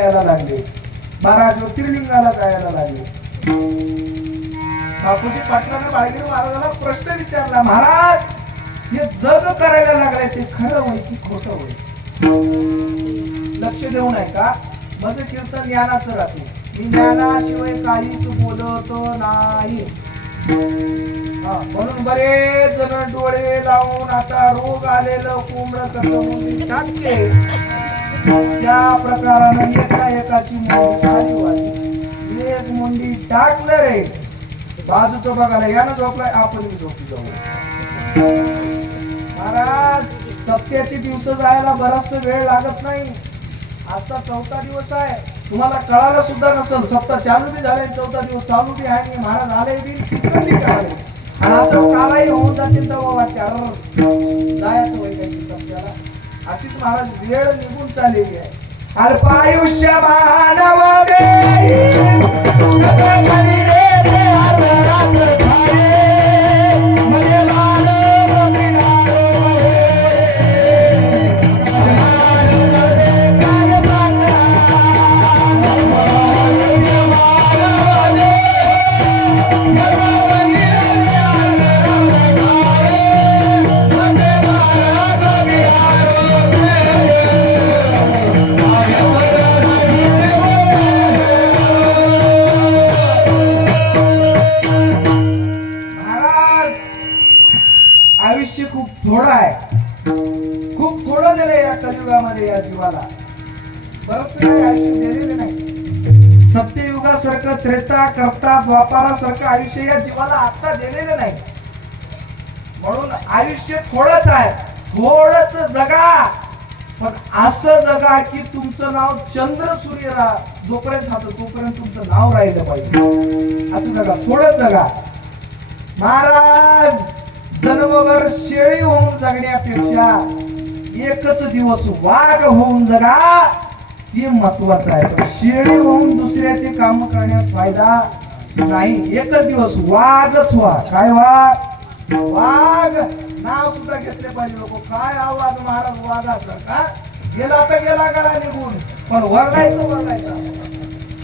जायला लागले, 12 ज्योतिर्लिंगाला जायला लागले. बापूजी पाटलांना बाळगिरी महाराजांना प्रश्न विचारला, महाराज हे जग करायला लागले ते खरं होय की खोटं होय? लक्ष देऊ नये का? माझं कीर्तन ज्ञानाचं राहते, मी ज्ञानाशिवाय काहीच बोलत नाही. म्हणून बरेच जण डोळे लावून आता रोग आलेलं कोंबड कसं मुंडी टाकते त्या प्रकारानं एका एकाची मुंडी खाली वाली. एक मुंडी टाकलं रे, बाजूचं बघायला यानं झोपलाय, आपण झोपी जाऊ. महाराज सप्त्याचे दिवस जायला बराच वेळ लागत नाही. आता 4था दिवस आहे, तुम्हाला कळालं सुद्धा नसेल. सप्ताह चालू बी झाले, 4था दिवस चालू बी आहे. महाराज आले बी आले आणि असं कालाही होऊन जातील तेव्हा वाटते अरे जायचं होय काही सप्त्याला. अशीच महाराज वेळ निघून चाललेली आहे. अल्पायुष्य मानवदे आयुष्य खूप थोडं आहे, खूप थोडं दिलं या कलियुगामध्ये या जीवाला. बरंच काही आयुष्य दिलेलं नाही. सत्ययुगासारखं, त्रेता करता द्वापारासारखं आयुष्य या जीवाला आता दिलेलं नाही. म्हणून आयुष्य थोडंच आहे, थोडंच जगा, पण असं जगा की तुमचं नाव चंद्र सूर्य जोपर्यंत खातो तोपर्यंत तुमचं नाव राहिलं पाहिजे. असं जगा, थोडंच जगा. महाराज जन्मभर शेळी होऊन जगण्यापेक्षा एकच दिवस वाघ होऊन जगा ते महत्वाचं आहे. पण शेळी होऊन दुसऱ्याचे काम करण्यात फायदा नाही. एकच दिवस वाघच व्हा. काय व्हा? वाघ. नाव सुद्धा घेतले पाहिजे लोक. काय आवाज महाराज वाघासारखा, गेला तर गेला गळा निघून, पण वरडायचं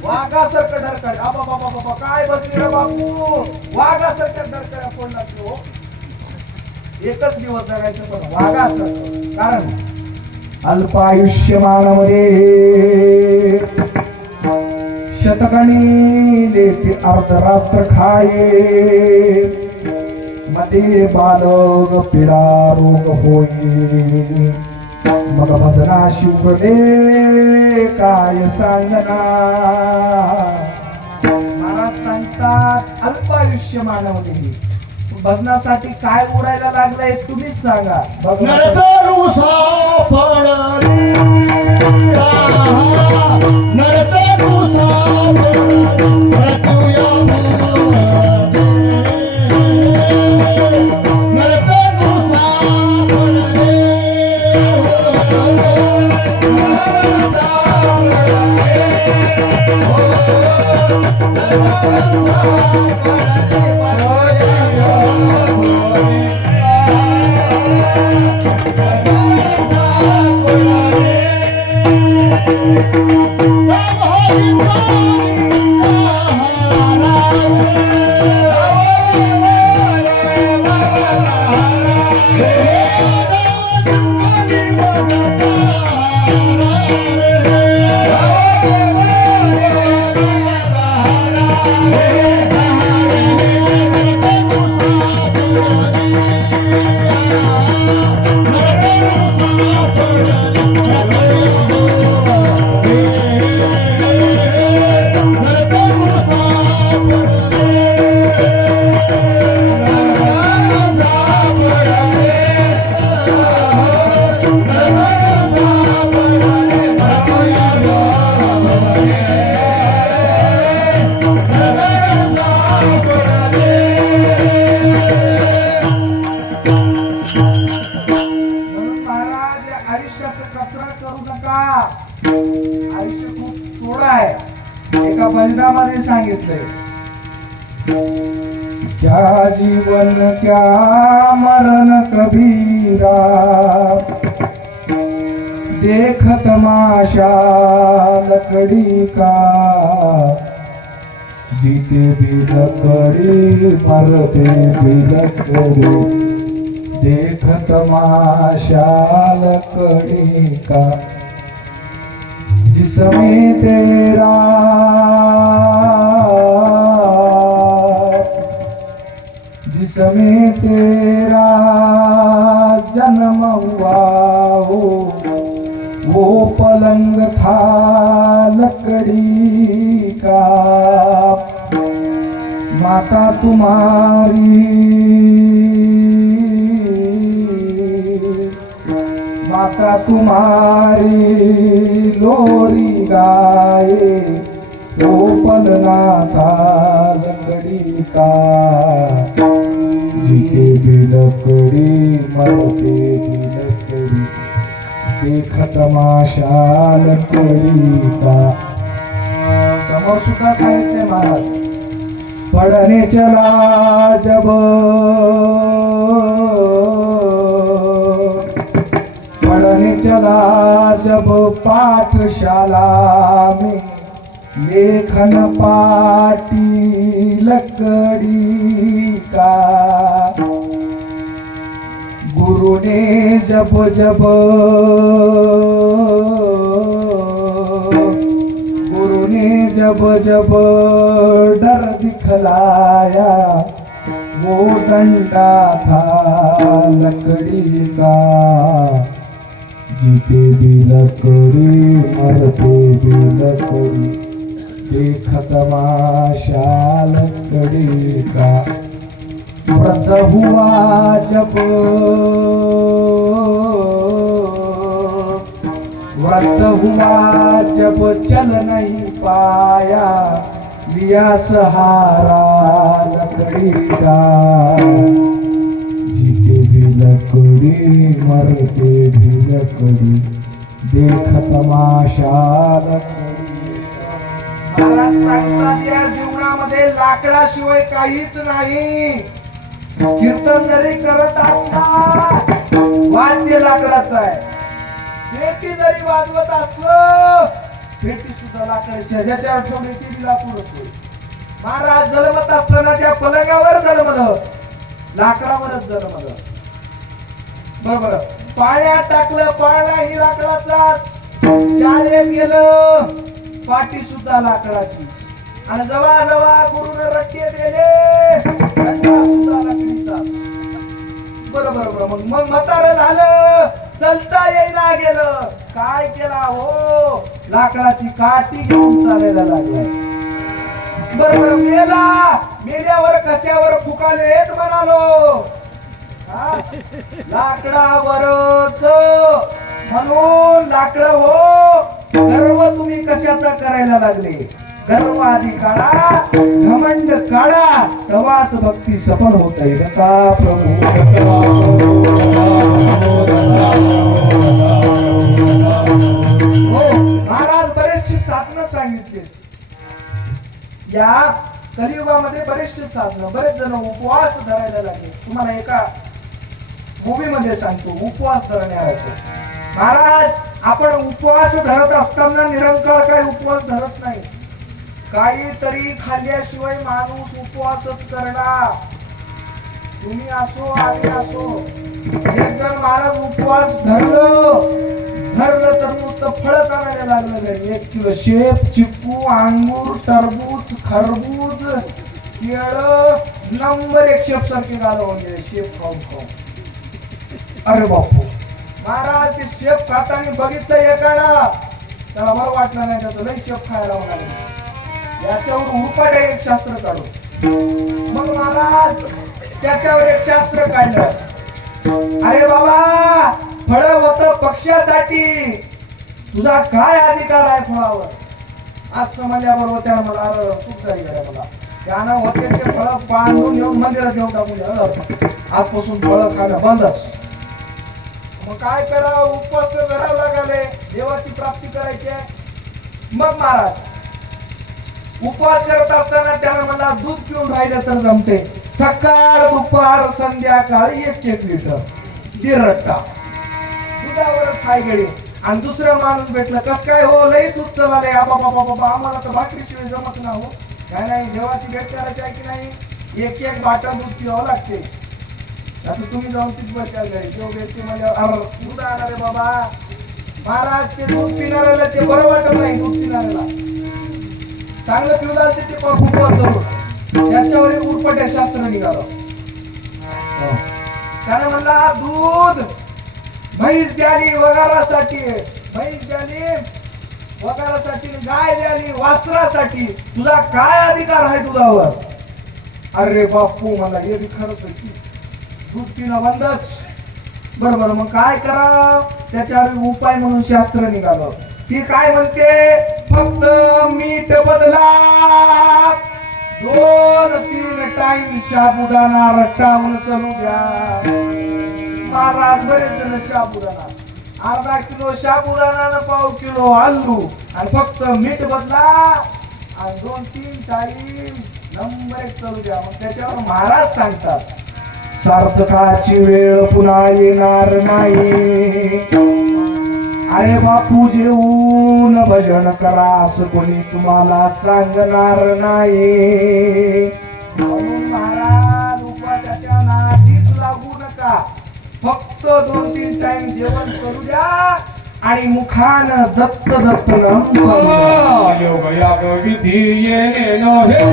वाघासारखं डरकाळ. बाबा बाबा बाबा काय बघली रे बापू, वाघासारखं डरकाळ्या पडला तो. एकच दिवस जगायचं पण वाघासारखं. कारण अल्पायुष्यमानामध्ये शतकणी लेते अर्धरात्र खाये, मध्ये बालक पिडा रोग होई, मग भजना शिवले काय सांगना. महाराज सांगतात अल्पायुष्यमानामध्ये भजनासाठी काय उडायला लागलंय तुम्हीच सांगा. आयुष्य खूप थोडं आहे. एका बंडामध्ये सांगितलंय, क्या जीवन क्या मरण कबीरा, देख तमाशा लकड़ी का, जीते भी लकड़ी मरते भी लकड़ी, देख तमाशा लकड़ी का, जिसमें तेरा जिसमें तेरा जन्म हुआ हो, वो पलंग था लकड़ी का, माता तुम्हारी माता तुम्हारी लोरी गाए, वो पलना था लकड़ी का, जीते भी लकड़ी मरते भी लकड़ी, देख तमाशा लकड़ी का. समोर सुद्धा सांगितले महाराज, पढ़ने चला जब पढ़ने चला जब पाठशाला में, लेखन पाटी लकड़ी का, गुरु ने जब जब गुरु ने जब जब डर दिखलाया, वो डंडा था लकड़ी का, जीते भी लकड़ी मरते भी लकड़ी, देख तमाशा लकड़ी का. वृद्ध हुआ जब वृद्ध हुआ जब चल नहीं पाया, लिया सहारा लकड़ी का, जीते भी लकड़ी मरते भी लकड़ी, देख तमाशा लकड़ी का. महाराज सांगतात या जीवनामध्ये लाकडाशिवाय काहीच नाही. कीर्तन जरी करत असला वाद्य लाकडाचं आहे, पेटी जरी वाजवत असलं पेटी सुद्धा लाकडाची, ज्याच्यावर ठेवली ती लाकूडच होईल. महाराज जन्मत असताना त्या पलंगावर जन्मलं, लाकडावरच जन्मलं. बरोबर, पाण्यात टाकलं पाळणाही लाकडाचाच, शाळेत गेलं पाटी सुद्धा लाकडाचीच, आणि जवा जवा गुरुने रट्टे दिले रट्टा सुद्धा लाकडीचाच. बरोबर. मग म्हातारं झालं, चलता येईना गेलं, काय केला हो, लाकडाची काठी घेऊन चालायला लागलाय. बरोबर, मेल्यावर कशावर फुकालेत म्हणालो, लाकडावरच. म्हणून लाकड हो, गर्व तुम्ही कशाचा करायला लागले, गर्व आधी काढा, घमंड काढा, तेव्हाच भक्ती सफल होते. गता प्रभू हो. महाराज बरेचशी साधनं सांगितली या कलियुगामध्ये, बरेचसे साधनं. बरेच जण उपवास धरायला लागले. तुम्हाला एका मूवी मध्ये सांगतो, उपवास धरण्याचं. महाराज आपण उपवास धरत असताना निरंकाळ काही उपवास धरत नाही, काहीतरी खाल्ल्याशिवाय माणूस उपवासच करणार. तुम्ही असो आम्ही असो. एक जण महाराज उपवास धरलं तर नुसतं फळच आणायला लागलं नाही. 1 किलो शेप, चिकू, अंगूर, टरबूज, खरबूज, केळं, नंबर 1 शेप सारखे घालवून गेले शेप खाऊन. अरे बापू, महाराज ते शेप खाताना बघितलं एकाला, त्याला बरं वाटलं नाही, त्याचं लई शेप खायला म्हणाले. याच्यावर उपाट एक शास्त्र काढू. मग महाराज त्याच्यावर एक शास्त्र काढलं. अरे बाबा, फळ होत पक्षासाठी, तुझा काय अधिकार आहे फळावर, असं म्हणल्याबरोबर त्याला मला चूक झाली गड्या. मला त्यानं होते ते फळ बांधून येऊन मंदिरात घेऊन टाकून आजपासून फळ खाणं बंदच. मग काय करावं, उपवास करावं लागले, देवाची प्राप्ती करायची आहे. मग महाराज उपवास करत असताना त्यानं मला दूध पिऊन राहिलं तर जमते. सकाळ दुपार संध्याकाळी 1-1 लिटर दिरट्टा दुधावरच हाय गडी. आणि दुसरं माणूस भेटलं कस काय हो लई दूध चलाले बाबा बाबा आम्हाला तर भाकरीशिवाय जमत ना हो. काय नाही देवाची भेट करायची आहे की नाही एक एक बाटल दूध पिवावं लागते. आता तुम्ही जाऊन तिथे बसाल घरी किंवा व्यक्ती म्हणजे दूध आणणार आहे बाबा महाराज ते दूध पिणाऱ्याला ते बरं वाटत नाही. दूध पिणाऱ्याला चांगलं पिऊ द्याल ते खूप धरून त्याच्यावर एक उरपट्या शास्त्र निघालं. त्याने म्हणला दूध म्हैस द्याली वगारासाठी म्हैस द्याली वगारासाठी गाय द्याली वासरासाठी तुझा काय अधिकार आहे दुधावर. अरे बापू मला हे बी खरंच आहे की दूध पिणं बंदच. बरोबर मग काय करा त्याच्यावर उपाय म्हणून शास्त्र निघालं. ती काय म्हणते फक्त मीठ बदला 2-3 टाइम साबुदाणा रट्टावून चालू द्या. महाराज बरेच जण साबुदाणा अर्धा किलो साबुदाणा पाव किलो आलू आणि फक्त मीठ बदला आणि 2-3 टाइम नंबर 1 चालू द्या. मग त्याच्यावर महाराज सांगतात सार्थकाची वेळ पुन्हा येणार नाही. अरे बापू जेवून भजन करा असं कोणी तुम्हाला सांगणार नाही. म्हणून महाराज उपवासाच्या नादीच लागू नका. फक्त 2-3 टाइम जेवण करू द्या आणि मुखान दत्त दत्त नाम योग याग विधी येणे नव्हे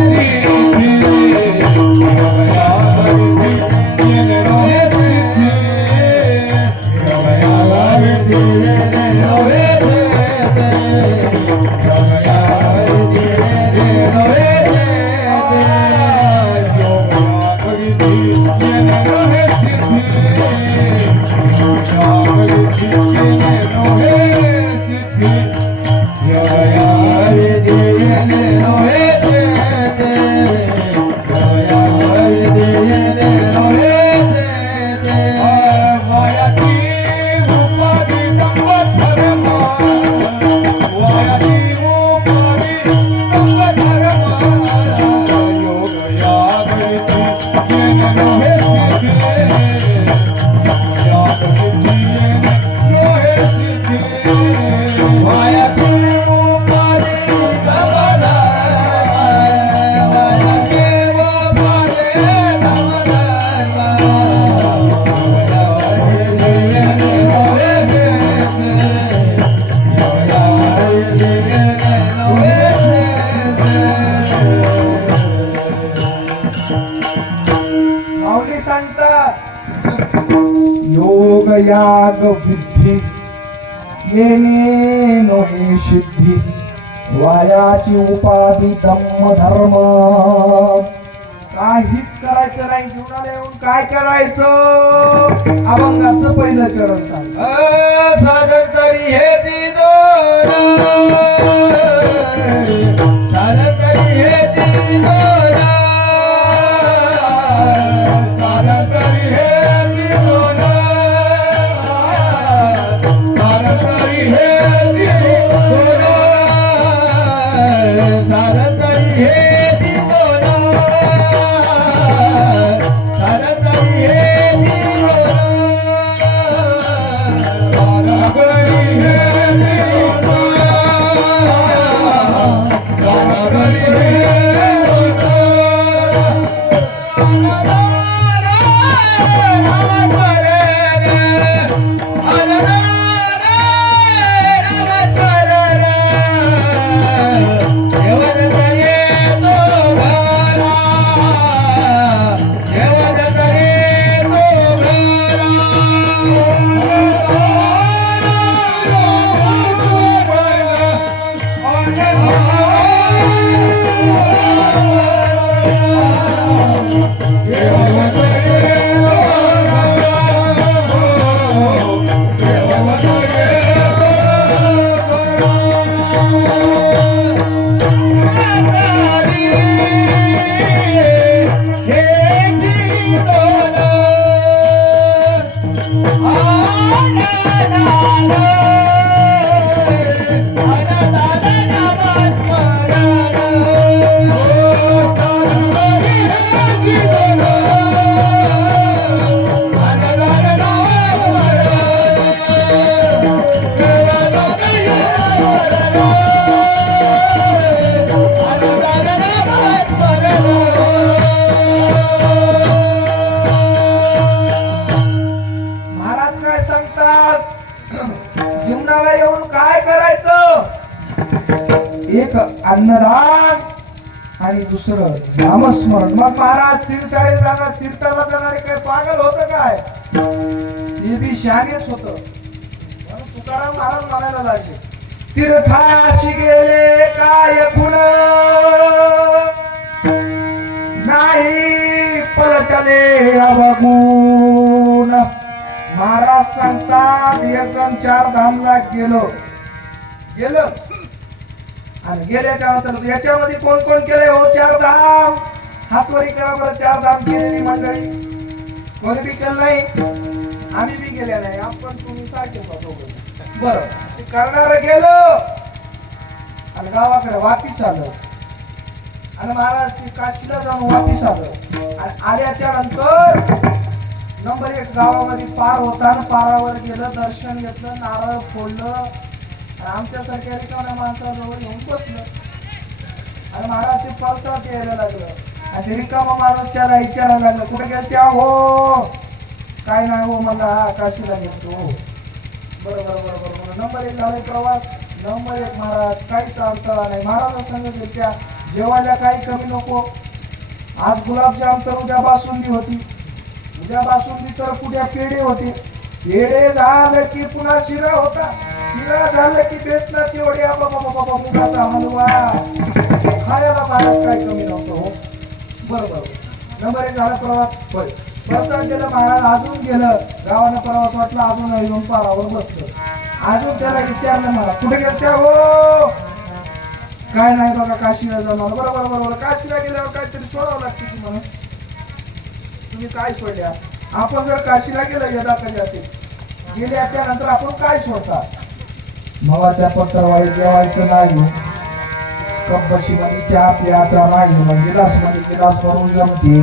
योग याग बुद्धी येणे नोहे सिद्धी वायाची उपाधी धम्म धर्म. काहीच करायचं नाही जीवनाला येऊन काय करायचं अभंगाचं पहिलं चरण सांग. साधन तरी हे साधन तरी हे एक अन्नदान आणि दुसरं नामस्मरण. मग महाराज तीर्थाला जाणारे काय पागल होत काय? ते बी शहाणेच होत. म्हणून तुकाराम महाराज म्हणायला लागले, तीर्थाशी गेले काय गुण नाही पलटले अवगुण. महाराज सांगतात एक जण 4 धामला गेलंच आणि गेल्याच्या नंतर याच्यामध्ये कोण कोण केलंय हो 4 धाम? हातवरी करा बरं. 4 धाम केलेली मंडळी कोणी बी केलं नाही? आम्ही बी गेले नाही. आपण तुम्ही सारखे बरं. ते करणार गेलं आणि गावाकडे वापिस आलं आणि महाराज ते काशीला जाऊन वापिस आलं आणि आल्याच्या नंतर नंबर 1 गावामध्ये पार होता आणि पारावर गेलं, दर्शन घेतलं, नारळ फोडलं. आमच्यासारख्या रिकाम्या माणसाजवळ येऊन बसलं आणि महाराज ते परसाद यायला लागलं आणि ते रिकामा माणूस त्याला विचारायला लागलं, कुठे गेलत्या हो? काय नाही हो, मला काशीला गेलतो. बरोबर. नंबर 1 झाले प्रवास. नंबर 1 महाराज काहीच अडथळा नाही. महाराज सांगत गेलत्या जेवायला काही कमी नको. आज गुलाबजाम तर उद्या बासुंदी होती, उद्या बासुंदी तर उद्या पेढे होते, पेढे झालं की पुन्हा शिरा होता, शिरा झालं की बेसनाची वडी, मुगाचा हलवा. खायला महाराज काही कमी नव्हतं हो. बरोबर. नंबर 1 झाला प्रवास. होय, प्रसाद गेलं महाराज. अजून गेलं गावानं प्रवास वाटला, अजून येऊन पारावर बसलं. अजून त्याला विचारलं महाराज कुठे गेलत्या हो? काय नाही बघा काशीला जाणार. बरोबर. काशीला गेल्यावर काहीतरी सोडावं लागते की म्हणून तुम्ही काय सोडल्या? आपण जर काशीला गेलं यदा कधी गेल्याच्या नंतर आपण काय सोडता? भावाच्या पत्रवाळी जेवायचं नाही, कप मध्ये चहा प्यायचा नाही, मग गिलास मध्ये गिलास भरून जमते,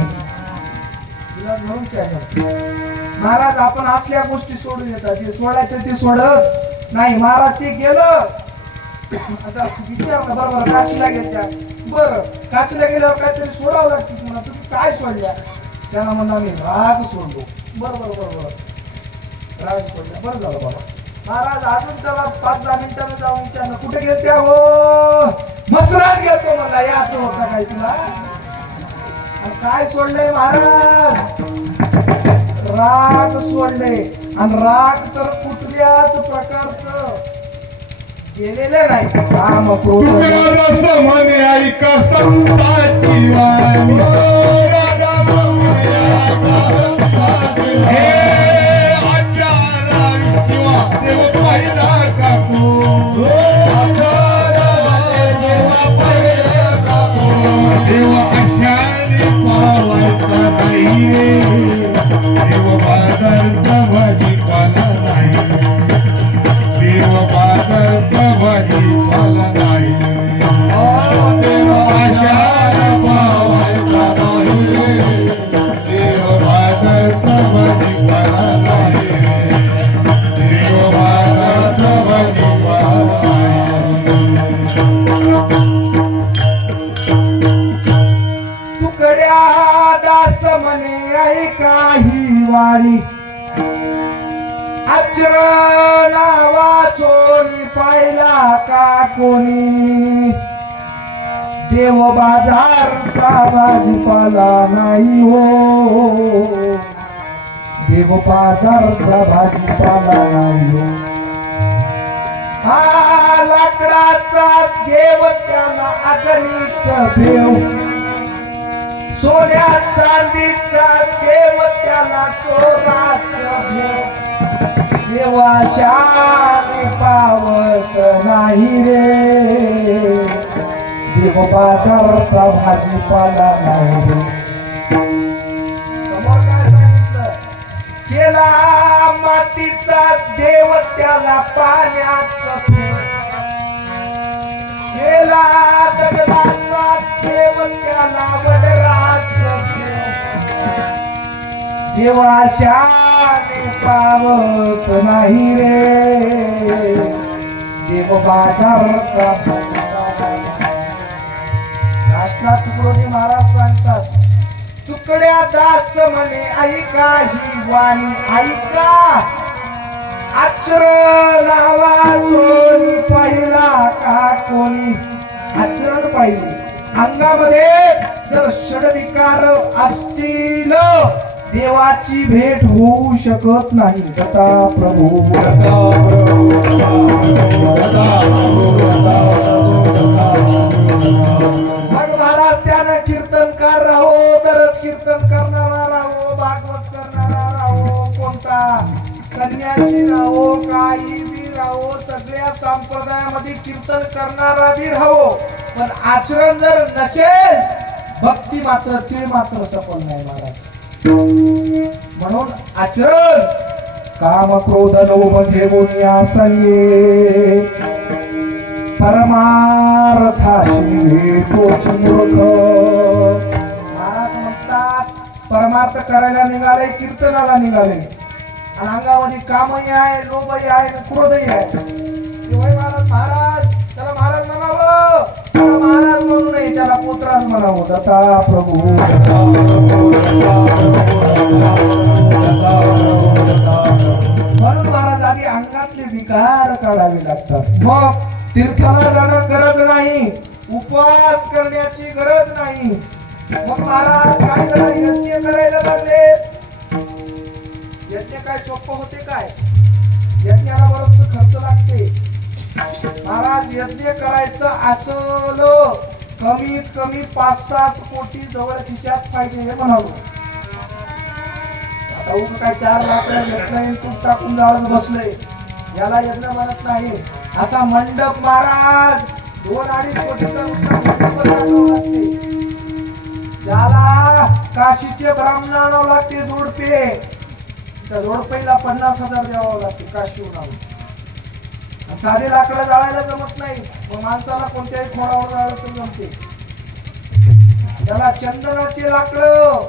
गिलास भरून चहा जमते. महाराज आपण असल्या गोष्टी सोडून येतात. ते सोडायचं ते सोडत नाही. महाराज ते गेलं आता विचारलं बरोबर काशीला गेल्या. बरं, काशीला गेल्यावर काहीतरी सोडावं लागते तुम्हाला. तुम्ही काय सोडल्या? त्याला म्हणा मी राग सोडलो. बरोबर. राग सोडल्या. बरं झालं बाबा. महाराज अजून त्याला 5-10 मिनिटांनी जाऊन विचारलं कुठे गेलत्या हो? मचरात गेलतो मला. याच होता काय तुला? काय सोडलंय महाराज? राग सोडले. आणि राग तर कुठल्याच प्रकारचं केलेलं नाही. काम क्रोध रस म्हणे ऐका संताची वाणी. राजा हे आचारा विश्वा देव पाहिला काकू. देव अशाने पावायचा नाही. देव बाजारचा भाजीपाला नाही. देव बाजारचा भाजीपाला नाही. देव अशाने पावायचा नाही. देव बाजारचा भाजीपाला नाही. देव बाजारचा भाजीपाला तुकड्या दास म्हणे ऐकाही वाणी. अचर नावाचोनी पाहिला का कोणी? देव बाजारचा भाजीपाला नाही हो. देव बाजारचा भाजीपाला नाही हो. हा लाकडाचा देव त्याला अग्नीच देव. सोन्या चांदीचा देव त्याला चोराचा भेव. देवाशाने पावत नाही रे. देव बाजारचा भाजीपाला नाही रे. समोर काय सांगितलं? केला मातीचा देव त्याला पाण्याचा फेव. केला दगडाचा देव त्याला वडराचा फेव. देवाशाने पावत नाही रे. देव बाजारचा नाश्ता. तुकडोजी महाराज सांगतात तुकड्या दास म्हणे ऐका ही वाणी. ऐका अचर नावाचोनी पाहिला का कोणी? आचरण पाहिजे. अंगामध्ये जर षडविकार असतील देवाची भेट होऊ शकत नाही. दत्ता प्रभू दत्ता प्रभू, दत्ता प्रभू, दत्ता प्रभू, दत्ता प्रभू, दत्ता प्रभू. मग महाराज त्यानं कीर्तनकार राहो, दरच कीर्तन करणारा राहो, भागवत करणारा राहो, कोणता संन्यासी राहो, काही बी राहो, सगळ्या संप्रदायामध्ये कीर्तन करणारा बी राहो, पण आचरण जर नसेल भक्ती मात्र तीळ मात्र सफल नाही महाराज. म्हणून आचरण काम क्रोध लोभ घेऊन या संगे परमार्थाशी तोच मूर्ख. महाराज म्हणतात परमार्थ करायला निघाले, कीर्तनाला निघाले, आणि अंगामध्ये कामही आहे, लोभही आहे, क्रोधही आहे. तेव्हा महाराज महाराज त्याला महाराज म्हणावं, त्याला महाराज म्हणू नये, त्याला पोतराज म्हणावं. दत्ता प्रभू, दत्ता प्रभू, दत्ता प्रभू, दत्ता प्रभू, दत्ता प्रभू, दत्ता प्रभू. म्हणून महाराज आधी अंगातले विकार काढावे लागतात. मग तीर्थाला जाणं गरज नाही, उपवास करण्याची गरज नाही. मग महाराज काय जरा यज्ञ करायला लागले. यज्ञ काय सोपं होते काय? यज्ञाला बरंच खर्च लागते. महाराज यज्ञ करायचं असलं कमीत कमी 5-7 कोटी जवळ खिशात पाहिजे हे म्हणालो. आता उग काय 4 लाकडं घेतलंय, तूप टाकून जाळत बसलंय, याला यज्ञ म्हणत नाही. असा मंडप महाराज 2-2.5 कोटीचा नुसता मंडपच टाकावा लागते. त्याला काशीचे ब्राह्मण आणावं लागते जोडपे. त्या जोडपेला 50,000 द्यावं लागते काशीहून आणून. साधे लाकडं जाळायला जमत नाही, मग माणसाला कोणत्याही खोडावर जाळलं तर जमते. त्याला चंदनाचे लाकडं,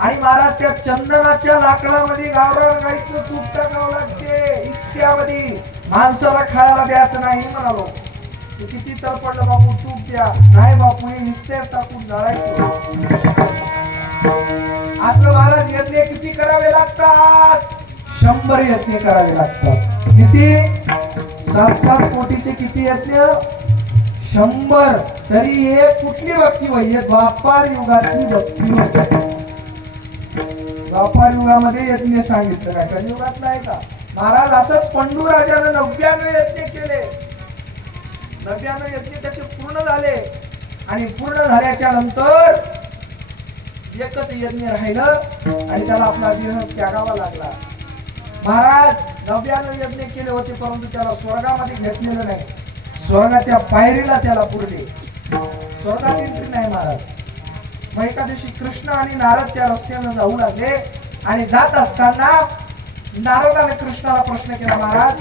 आणि महाराज त्या चंदनाच्या लाकडामध्ये गावरान गाईचं तूप टाकावं लागते. इस्त्यामध्ये माणसाला खायला द्यायचं नाही म्हणालो. तू किती तळपडलं बापू, तूप द्या. नाही बापू, हे इस्त्यात टाकून जाळायचं. असं महाराज यज्ञ किती करावे लागतात? 100 यज्ञ करावे लागतात. किती? 7-7 कोटीचे किती यज्ञ? 100. तरी हे कुठली भक्ती वय? द्वापार युगातली भक्ती होती. द्वापार युगामध्ये यज्ञ सांगितलं काय, कलियुगात नाही का? महाराज असंच पंडूराजानं 99 यज्ञ केले. 99 यज्ञ त्याचे पूर्ण झाले, आणि पूर्ण झाल्याच्या नंतर एकच यज्ञ राहिलं, आणि त्याला आपला देह त्यागावा लागला. महाराज 99 यज्ञ केले होते, परंतु त्याला स्वर्गामध्ये घेतलेलं नाही. स्वर्गाच्या पायरीला त्याला पुरले, स्वर्गात एंट्री नाही महाराज. मग एका दिवशी कृष्ण आणि नारद त्या रस्त्यानं जाऊ लागले, आणि जात असताना नारदाने कृष्णाला प्रश्न केला, महाराज